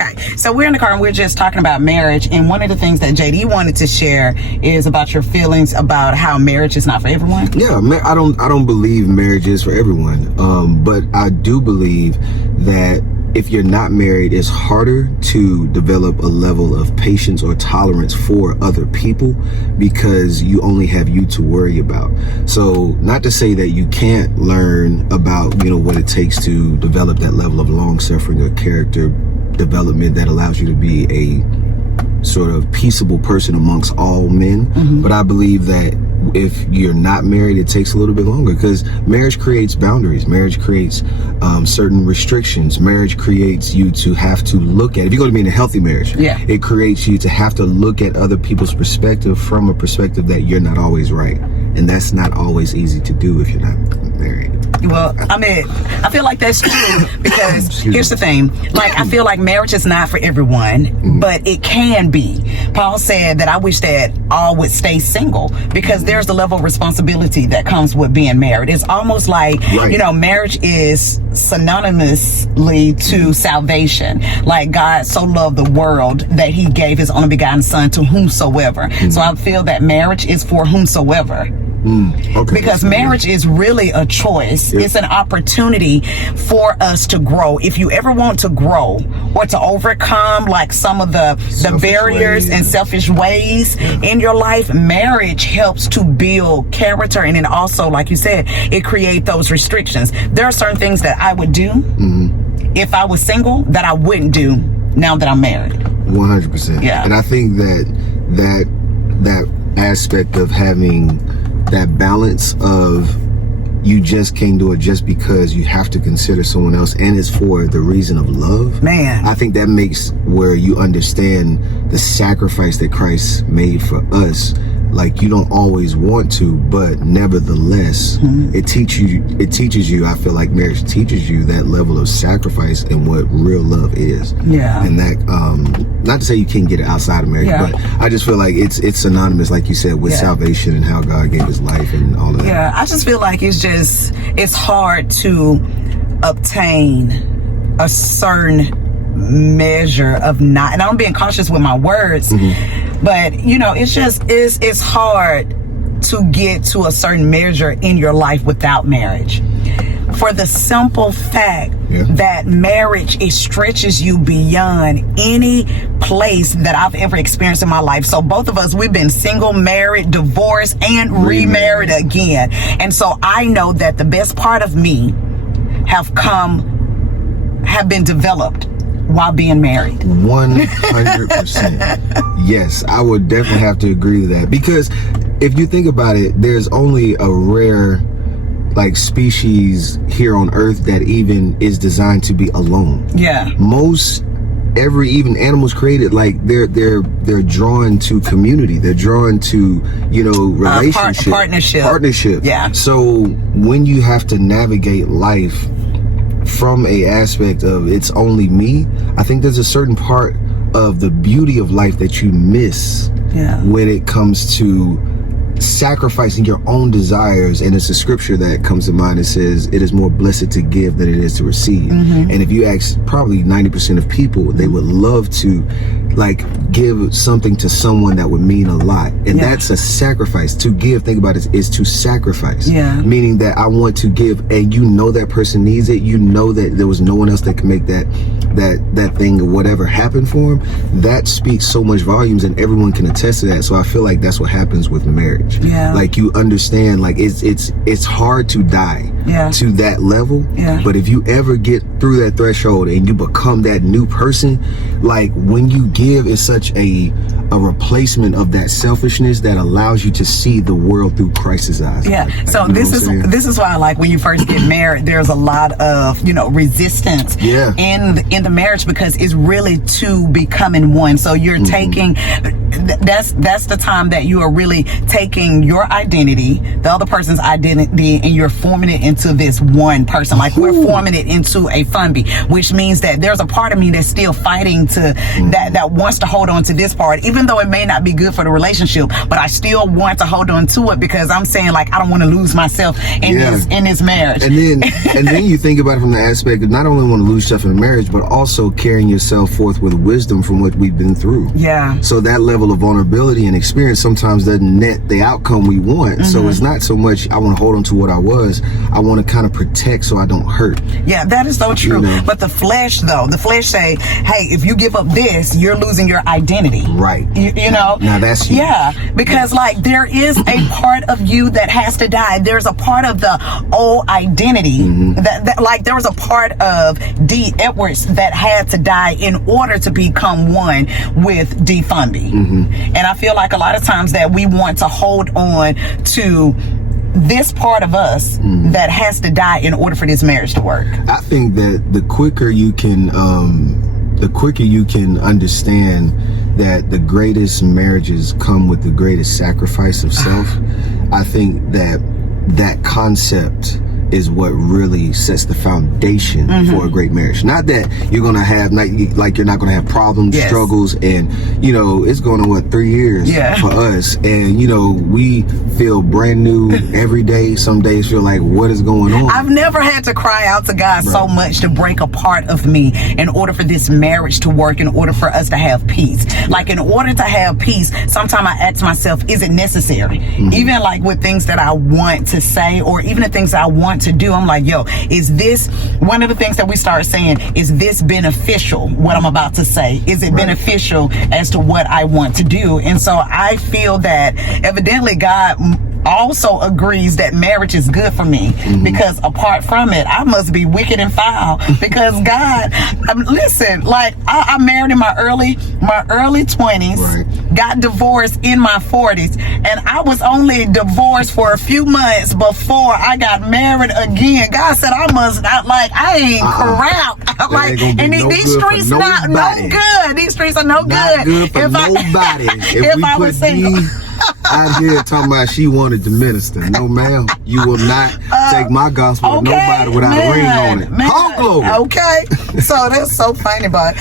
Okay, so we're in the car and we're just talking about marriage, and one of the things that JD wanted to share is about your feelings about how marriage is not for everyone. Yeah, I don't believe marriage is for everyone, but I do believe that if you're not married, it's harder to develop a level of patience or tolerance for other people because you only have you to worry about. So not to say that you can't learn about, what it takes to develop that level of long suffering or character development that allows you to be a sort of peaceable person amongst all men. Mm-hmm. But I believe that if you're not married, it takes a little bit longer because marriage creates boundaries. Marriage creates certain restrictions. Marriage creates you to have to look at, if you're going to be in a healthy marriage, it creates you to have to look at other people's perspective from a perspective that you're not always right. And that's not always easy to do if you're not married. Well, I feel like that's true because here's the thing. I feel like marriage is not for everyone, but it can be. Paul said that I wish that all would stay single because there's the level of responsibility that comes with being married. It's almost like, marriage is synonymously to salvation. Like God so loved the world that he gave his only begotten son to whomsoever. So I feel that marriage is for whomsoever. Okay. Because marriage is really a choice. It's an opportunity for us to grow. If you ever want to grow or to overcome like some of the barriers and selfish ways in your life, marriage helps to build character. And then also, like you said, it creates those restrictions. There are certain things that I would do if I was single that I wouldn't do now that I'm married. 100%. Yeah. And I think that aspect of having that balance of you just can't do it just because you have to consider someone else and it's for the reason of love. Man, I think that makes where you understand the sacrifice that Christ made for us. Like you don't always want to, but nevertheless, it teaches you, I feel like marriage teaches you that level of sacrifice and what real love is. Yeah. And that, not to say you can't get it outside of marriage, but I just feel like it's synonymous, like you said, with salvation and how God gave his life and all of that. Yeah, I just feel like it's hard to obtain a certain measure of not, and I'm being cautious with my words, but it's hard to get to a certain measure in your life without marriage, for the simple fact that marriage, it stretches you beyond any place that I've ever experienced in my life. So both of us, we've been single, married, divorced, and remarried again. And so I know that the best part of me have been developed while being married. 100%. Yes, I would definitely have to agree to that. Because if you think about it, there's only a rare species here on Earth that even is designed to be alone. Yeah. Even animals created, they're drawn to community. They're drawn to, relationship. Partnership. Yeah. So when you have to navigate life from a aspect of it's only me, I think there's a certain part of the beauty of life that you miss when it comes to sacrificing your own desires. And it's a scripture that comes to mind that says it is more blessed to give than it is to receive. And if you ask probably 90% of people, they would love to give something to someone that would mean a lot, and that's a sacrifice. To give, think about it, is to sacrifice. Meaning that I want to give, and that person needs it, that there was no one else that can make that thing or whatever happen for them. That speaks so much volumes, and everyone can attest to that. So I feel like that's what happens with marriage. You understand, it's hard to die to that level, but if you ever get through that threshold and you become that new person, when you give, is such a replacement of that selfishness that allows you to see the world through Christ's eyes. So this is why, when you first get married, there's a lot of resistance in the marriage, because it's really two becoming one. So you're taking that's the time that you are really taking your identity, the other person's identity, and you're forming it into this one person. We're forming it into a Funby, which means that there's a part of me that's still fighting to that wants to hold on to this part, even even though it may not be good for the relationship, but I still want to hold on to it because I'm saying like I don't want to lose myself in this marriage. And then you think about it from the aspect of not only want to lose yourself in a marriage, but also carrying yourself forth with wisdom from what we've been through. Yeah. So that level of vulnerability and experience sometimes doesn't net the outcome we want. So it's not so much I want to hold on to what I was. I want to kind of protect so I don't hurt. Yeah, that is so true. But the flesh, though, the flesh say, hey, if you give up this, you're losing your identity. Right. You know? Now that's huge. Yeah, because like there is a part of you that has to die. There's a part of the old identity that like there was a part of D. Edwards that had to die in order to become one with D. Fundy. And I feel like a lot of times that we want to hold on to this part of us that has to die in order for this marriage to work. I think that the quicker you can understand that the greatest marriages come with the greatest sacrifice of self, I think that concept is what really sets the foundation for a great marriage. Not that you're gonna have you're not gonna have problems, struggles, and it's going on 3 years for us, and we feel brand new every day. Some days feel like, what is going on? I've never had to cry out to God so much to break a part of me in order for this marriage to work, in order for us to have peace. Like in order to have peace, sometimes I ask myself, is it necessary? Even like with things that I want to say, or even the things I want to do, I'm like, yo, is this one of the things that we start saying? Is this beneficial, what I'm about to say? Is it beneficial as to what I want to do? And so I feel that evidently God also agrees that marriage is good for me, because apart from it, I must be wicked and foul, because God, listen, like I married in my early 20s, got divorced in my 40s, and I was only divorced for a few months before I got married again. God said I ain't corrupt. Like, and these streets are not no good. These streets are no Not good for nobody. If we put single out here talking about she wanted to minister, no ma'am, you will not take my gospel to nobody without a ring on it. All glory. Okay, so that's so funny, but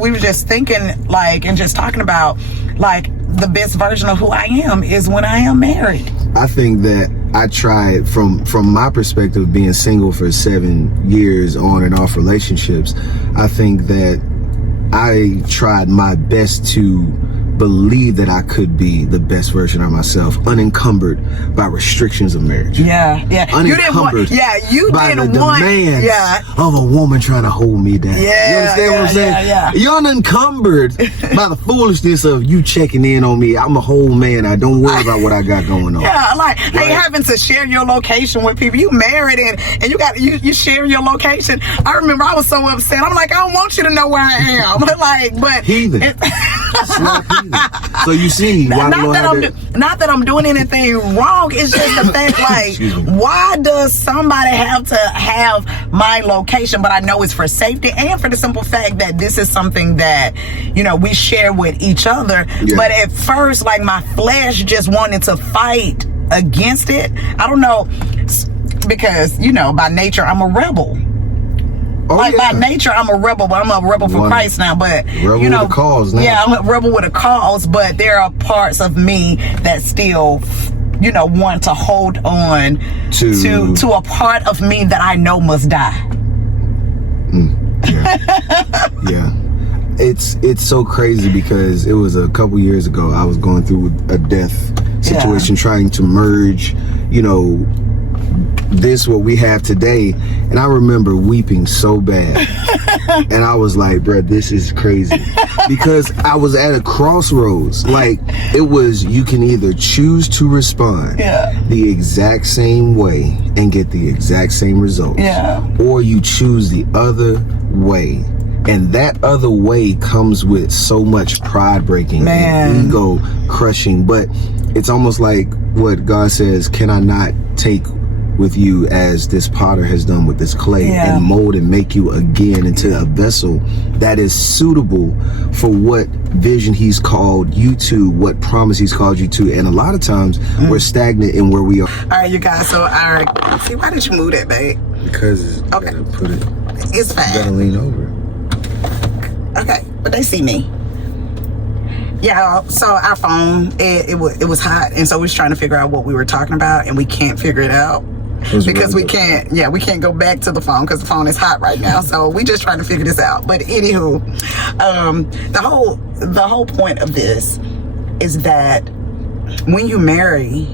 we were just thinking and just talking about the best version of who I am is when I am married. I think that I tried from my perspective, being single for 7 years on and off relationships. I think that I tried my best to believe that I could be the best version of myself, unencumbered by restrictions of marriage. Yeah. Unencumbered by the demands of a woman trying to hold me down. You understand what I'm saying? Yeah. You're unencumbered by the foolishness of you checking in on me. I'm a whole man. I don't worry about what I got going on. Ain't having to share your location with people. You married and you share your location. I remember I was so upset. I'm like, I don't want you to know where I am. But heathen. So you see, not that I'm doing anything wrong. It's just the fact, why does somebody have to have my location? But I know it's for safety and for the simple fact that this is something that we share with each other. But at first, my flesh just wanted to fight against it. I don't know, because by nature I'm a rebel. By nature, I'm a rebel, but I'm a rebel for Christ now. But rebel with a cause now. Yeah, I'm a rebel with a cause. But there are parts of me that still, want to hold on to a part of me that I know must die. Yeah. It's so crazy, because it was a couple years ago. I was going through a death situation, trying to merge, what we have today, and I remember weeping so bad. And I was like, bruh, this is crazy, because I was at a crossroads. It was, you can either choose to respond the exact same way and get the exact same results, or you choose the other way. And that other way comes with so much pride breaking and ego crushing. But it's almost like what God says, can I not take with you as this potter has done with this clay, and mold and make you again into a vessel that is suitable for what vision he's called you to, what promise he's called you to. And a lot of times we're stagnant in where we are. All right, you guys, so see, why did you move that, babe? Because you gotta put it, it's fine. you gotta lean over. Okay, but they see me. Yeah, so our phone, it was hot, and so we was trying to figure out what we were talking about, and we can't figure it out. Because we can't go back to the phone because the phone is hot right now. So we just trying to figure this out. But anywho, the whole point of this is that when you marry,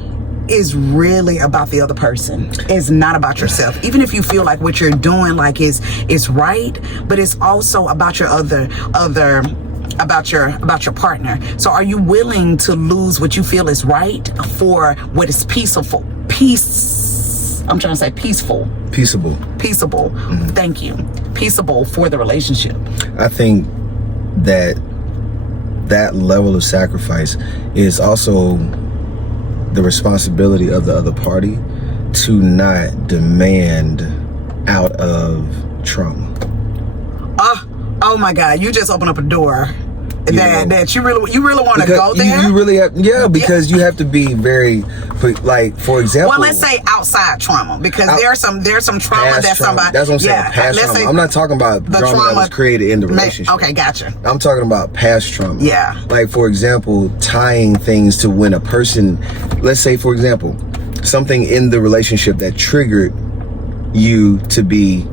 is really about the other person. It's not about yourself. Even if you feel like what you're doing like is right, but it's also about your about your partner. So are you willing to lose what you feel is right for what is peaceful? I'm trying to say peaceful. Peaceable. Mm-hmm. Thank you. Peaceable for the relationship. I think that level of sacrifice is also the responsibility of the other party to not demand out of trauma. Oh my God! You just opened up a door that you really want to go there. You really have, because you have to be very, like, for example. Well, let's say outside trauma, because there's some trauma that somebody. That's what I'm saying. Past trauma. I'm not talking about the trauma that was created in the relationship. Okay, gotcha. I'm talking about past trauma. Yeah. Like, for example, tying things to when a person, let's say, for example, something in the relationship that triggered you to be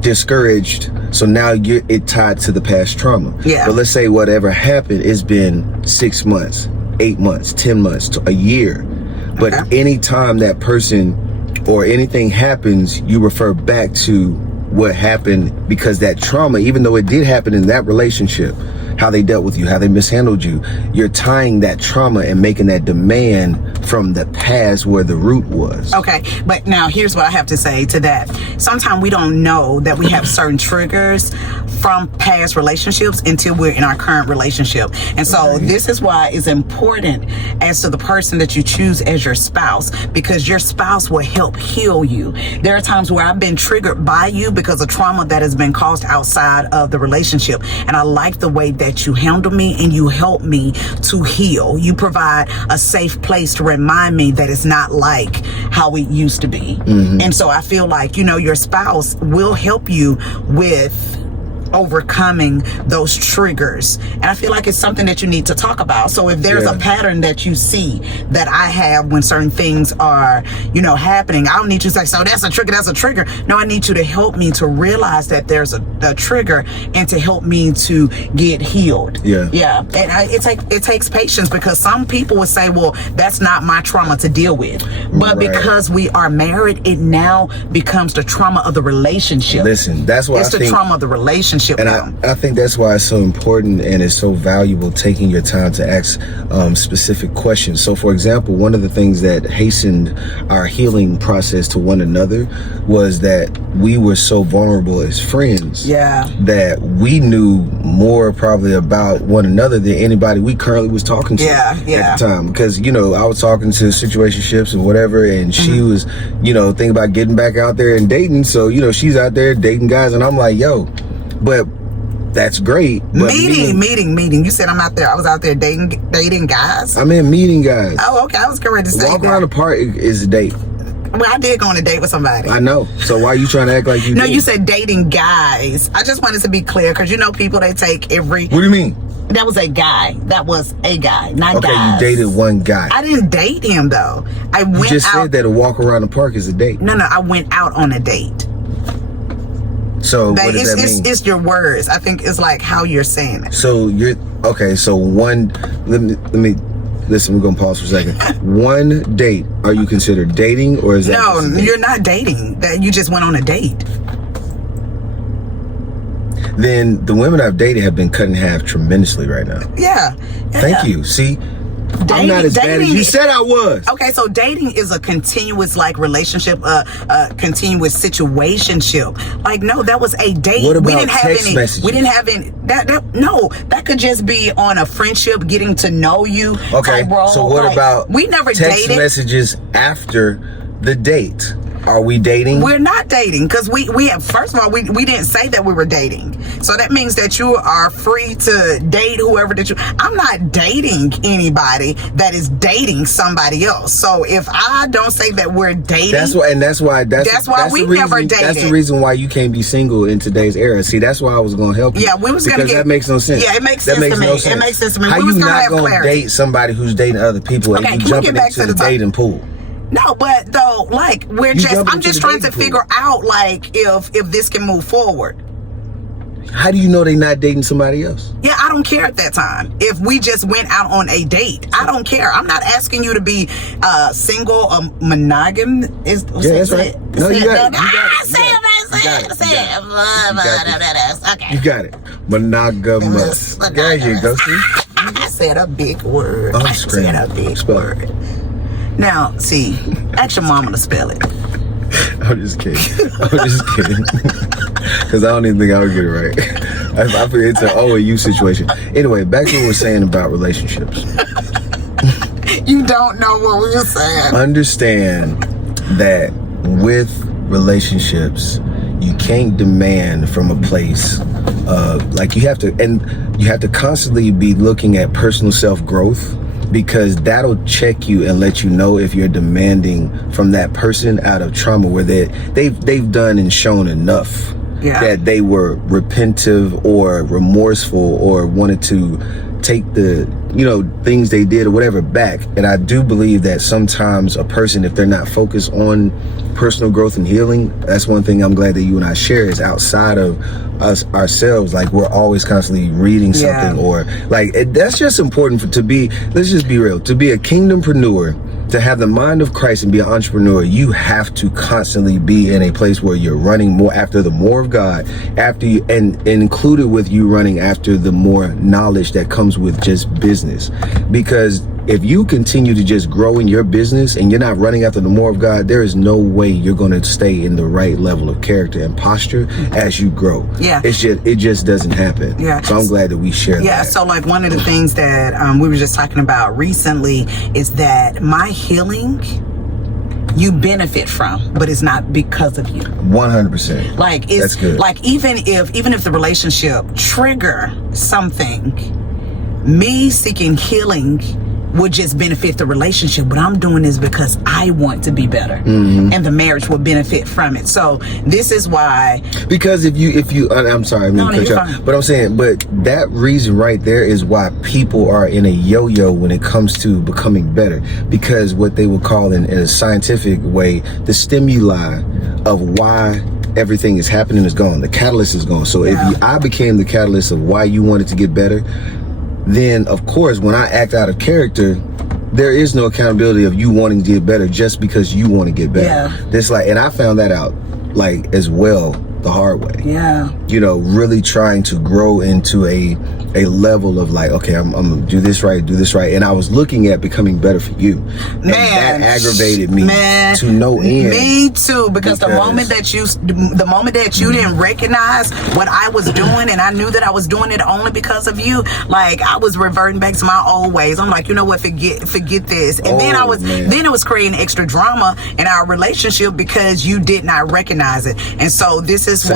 discouraged, so now it tied to the past trauma. Yeah. But let's say whatever happened, it's been 6 months, 8 months, 10 months, a year. But anytime that person or anything happens, you refer back to what happened, because that trauma, even though it did happen in that relationship, how they dealt with you, how they mishandled you, you're tying that trauma and making that demand from the past where the root was. Okay, but now here's what I have to say to that. Sometimes we don't know that we have certain triggers from past relationships until we're in our current relationship. And so this is why it's important as to the person that you choose as your spouse, because your spouse will help heal you. There are times where I've been triggered by you because of trauma that has been caused outside of the relationship. And I like the way that you handle me and you help me to heal. You provide a safe place to remind me that it's not like how it used to be. Mm-hmm. And so I feel like, your spouse will help you with overcoming those triggers. And I feel like it's something that you need to talk about. So if there's a pattern that you see that I have when certain things are, happening, I don't need you to say, so that's a trigger. No, I need you to help me to realize that there's a trigger and to help me to get healed. Yeah. And it takes patience, because some people would say, well, that's not my trauma to deal with. But because we are married, it now becomes the trauma of the relationship. Listen, that's why it's the trauma of the relationship. And I think that's why it's so important and it's so valuable taking your time to ask specific questions. So, for example, one of the things that hastened our healing process to one another was that we were so vulnerable as friends. Yeah. That we knew more probably about one another than anybody we currently was talking to at the time. Because, I was talking to situationships and whatever, and she was, thinking about getting back out there and dating. So, she's out there dating guys, and I'm like, yo, but that's great. But meeting. You said I'm out there. I was out there dating guys. I mean, meeting guys. Oh, okay. I was going to say walk around the park is a date. Well, I did go on a date with somebody. I know. So why are you trying to act like you No, did? you said dating guys. I just wanted to be clear, because people, they take every... What do you mean? That was a guy. That was a guy, not guys. Okay, you dated one guy. I didn't date him, though. You just said that a walk around the park is a date. No, I went out on a date. So what does that mean? It's your words. I think it's like how you're saying it. So so one, let me listen, we're gonna pause for a second. One date, are you considered dating, or is that No, you're not dating. That you just went on a date. Then the women I've dated have been cut in half tremendously right now. Yeah. Thank you. See, I'm not as bad as you said I was. Okay, so dating is a continuous relationship, continuous situationship. Like, no, that was a date. What about text messages? We didn't have any. That could just be on a friendship, getting to know you. Okay, type role. so what about we never text dated messages after the date? Are we dating? We're not dating because we have, first of all, we didn't say that we were dating. So that means that you are free to date whoever that you. I'm not dating anybody that is dating somebody else. So if I don't say that we're dating, that's why we never dated. That's the reason why you can't be single in today's era. See, that's why I was gonna help you. Yeah, we was gonna get, that makes no sense. Yeah, it makes sense to me. No sense. It makes sense to me. How We was you gonna not have gonna clarity. date somebody who's dating other people Okay, and you can we jumping get back into to the the dating pool? No, but though, like I'm just trying to figure out like if this can move forward. How do you know they not dating somebody else? Yeah, I don't care at that time. If we just went out on a date, I don't care. I'm not asking you to be single or monogam. That's right. No, you got it. You got it. Monogamous. There you go. See? I said a big word. I said a big word. Now, see, ask your mama to spell it. I'm just kidding. Because I don't even think I would get it right. I feel it's an O and U situation. Anyway, back to what we're saying about relationships. You don't know what we were saying. Understand that with relationships, you can't demand from a place of, like, you have to constantly be looking at personal self-growth, because that'll check you and let you know if you're demanding from that person out of trauma where they've done and shown enough that they were repentive or remorseful or wanted to take the things they did or whatever back. And I do believe that sometimes a person, if they're not focused on personal growth and healing, that's one thing I'm glad that you and I share, is outside of us ourselves, like we're always constantly reading something or like that's just important let's just be real, to be a kingdompreneur, to have the mind of Christ and be an entrepreneur. You have to constantly be in a place where you're running more after the more of God, after you, and included with you running after the more knowledge that comes with just business. Because if you continue to just grow in your business and you're not running after the more of God, there is no way you're going to stay in the right level of character and posture as you grow. Yeah, it just doesn't happen. Yeah, so I'm glad that we share that. Yeah, so like one of the things that we were just talking about recently is that my healing you benefit from, but it's not because of you. 100%. Like it's that's good. Like even if the relationship trigger something, me seeking healing would just benefit the relationship. What I'm doing is because I want to be better, and the marriage will benefit from it. So this is why. Because if you, I'm sorry, but I'm saying, but that reason right there is why people are in a yo-yo when it comes to becoming better. Because what they would call in a scientific way, the stimuli of why everything is happening is gone. The catalyst is gone. So if I became the catalyst of why you wanted to get better, then of course when I act out of character, there is no accountability of you wanting to get better just because you want to get better. This and I found that out like as well the hard way. Really trying to grow into a level of like, okay, I'm gonna do this right. And I was looking at becoming better for you. And that aggravated me to no end. Me too, because the moment that you didn't recognize what I was doing, and I knew that I was doing it only because of you, like I was reverting back to my old ways. I'm like, you know what, forget this. And then it was creating extra drama in our relationship because you did not recognize it. And so this is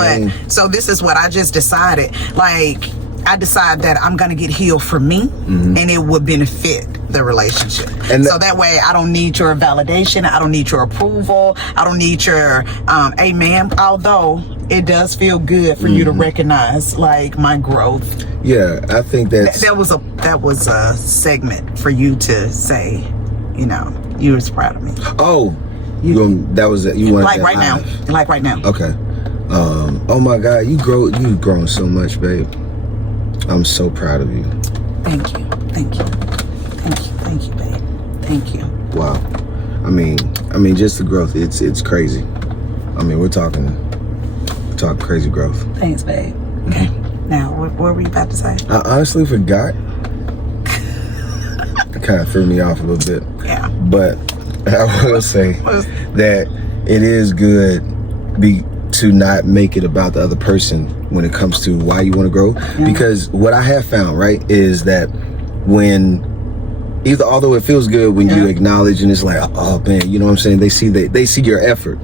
what I just decided. Like I decided that I'm gonna get healed for me, and it would benefit the relationship. And so that way I don't need your validation, I don't need your approval, I don't need your amen, although it does feel good for you to recognize like my growth. Yeah, I think that was a segment for you to say, you was proud of me. That was it. You wanted like right now. Like right now. Okay. Oh my God, you've grown so much, babe. I'm so proud of you. Thank you, babe. Thank you. Wow. I mean, just the growth. It's crazy. I mean, we're talking crazy growth. Thanks, babe. Okay. Now, what were you about to say? I honestly forgot. It kind of threw me off a little bit. Yeah. But I will say that it is good to not make it about the other person when it comes to why you want to grow. Because what I have found, right, is that when although it feels good when you acknowledge and it's like, oh man, you know what I'm saying? They see your effort.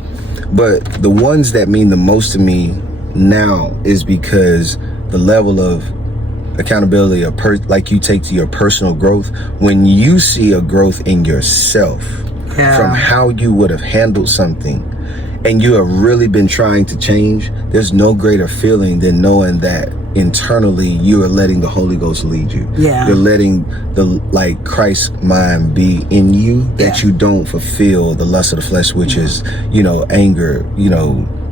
But the ones that mean the most to me now is because the level of accountability like you take to your personal growth, when you see a growth in yourself from how you would have handled something, and you have really been trying to change, there's no greater feeling than knowing that internally you are letting the Holy Ghost lead you. You're letting the Christ's mind be in you, that you don't fulfill the lust of the flesh, which is, anger,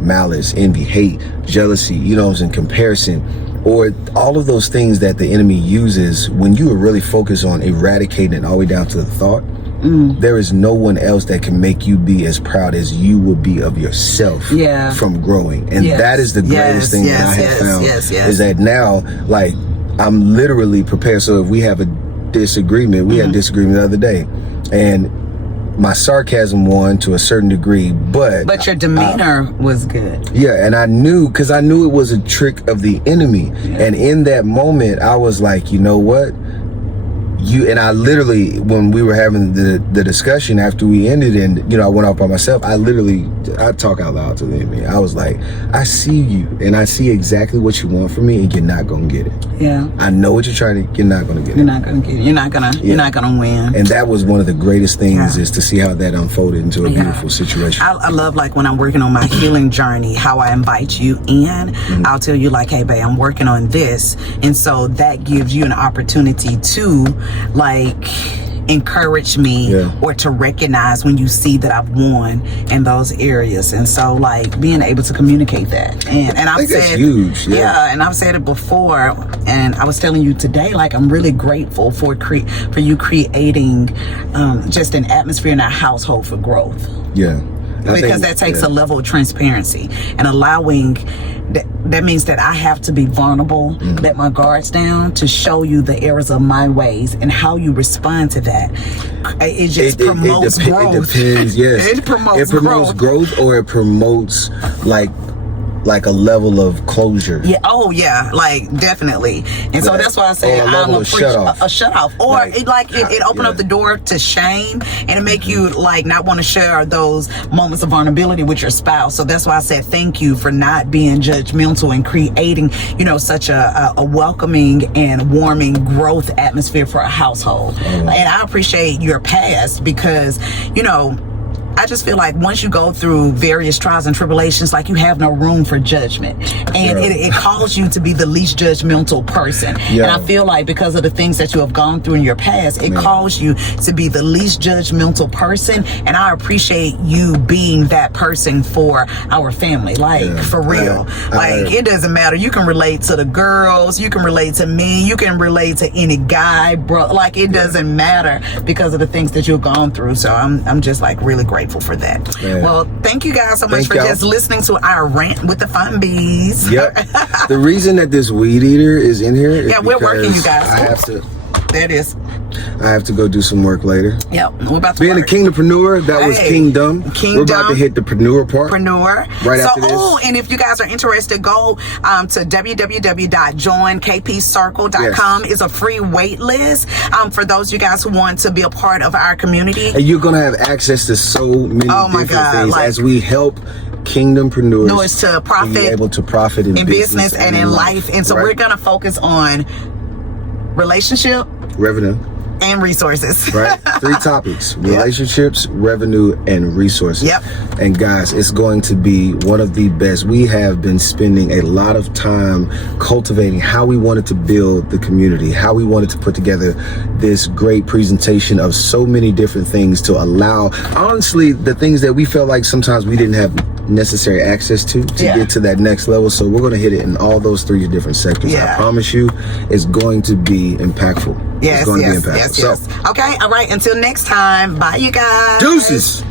malice, envy, hate, jealousy, in comparison, or all of those things that the enemy uses. When you are really focused on eradicating it all the way down to the thought, there is no one else that can make you be as proud as you would be of yourself from growing. And that is the greatest thing that I have found is that now, I'm literally prepared. So if we have a disagreement, we had a disagreement the other day, and my sarcasm won to a certain degree, but your demeanor was good. Yeah, and I knew it was a trick of the enemy. And in that moment, I was like, you know what? And I literally, when we were having the discussion after we ended, and I went off by myself, I talk out loud to the enemy. I was like, I see you, and I see exactly what you want from me, and you're not gonna get it. I know what you're trying to. You're not gonna get it. You're not gonna get it. You're not gonna win. And that was one of the greatest things is to see how that unfolded into a beautiful situation. I love when I'm working on my healing journey, how I invite you in. I'll tell you hey, babe, I'm working on this, and so that gives you an opportunity to encourage me or to recognize when you see that I've won in those areas. And so being able to communicate that, and I've said that's huge. And I've said it before, and I was telling you today, I'm really grateful for you creating just an atmosphere in our household for growth. Because that takes a level of transparency and allowing that means that I have to be vulnerable, let my guards down to show you the errors of my ways, and how you respond to that. It just promotes growth. It depends, yes. It promotes growth, or it promotes a level of closure. Definitely. And so that's why I say I'm a shut off. Or it opened up the door to shame, and it make you not want to share those moments of vulnerability with your spouse. So that's why I said thank you for not being judgmental and creating such a welcoming and warming growth atmosphere for a household. And I appreciate your past, because I just feel once you go through various trials and tribulations, you have no room for judgment. And it calls you to be the least judgmental person. And I feel because of the things that you have gone through in your past, it calls you to be the least judgmental person. And I appreciate you being that person for our family. For real. It doesn't matter. You can relate to the girls. You can relate to me. You can relate to any guy, bro. It doesn't matter because of the things that you've gone through. So I'm just really grateful for that. Well, thank you guys so much for just listening to our rant with the fun bees. The reason that this weed eater is in here is we're working, you guys. There it is. I have to go do some work later. We're about to being a kingdompreneur. That was kingdom. We're about to hit the preneur part. Right after this. And if you guys are interested, go to www.joinkpcircle.com. It's a free wait list for those of you guys who want to be a part of our community. And you're gonna have access to so many different things as we help kingdompreneurs to profit, be able to profit in business and in life. And so we're gonna focus on relationship, revenue, and resources. 3 topics: relationships, revenue, and resources. And guys, it's going to be one of the best. We have been spending a lot of time cultivating how we wanted to build the community, how we wanted to put together this great presentation of so many different things to allow, honestly, the things that we felt sometimes we didn't have necessary access to get to that next level. So we're going to hit it in all those 3 different sectors. I promise you, it's going to be impactful. It's going to be impactful. Okay, all right, until next time, bye you guys. Deuces.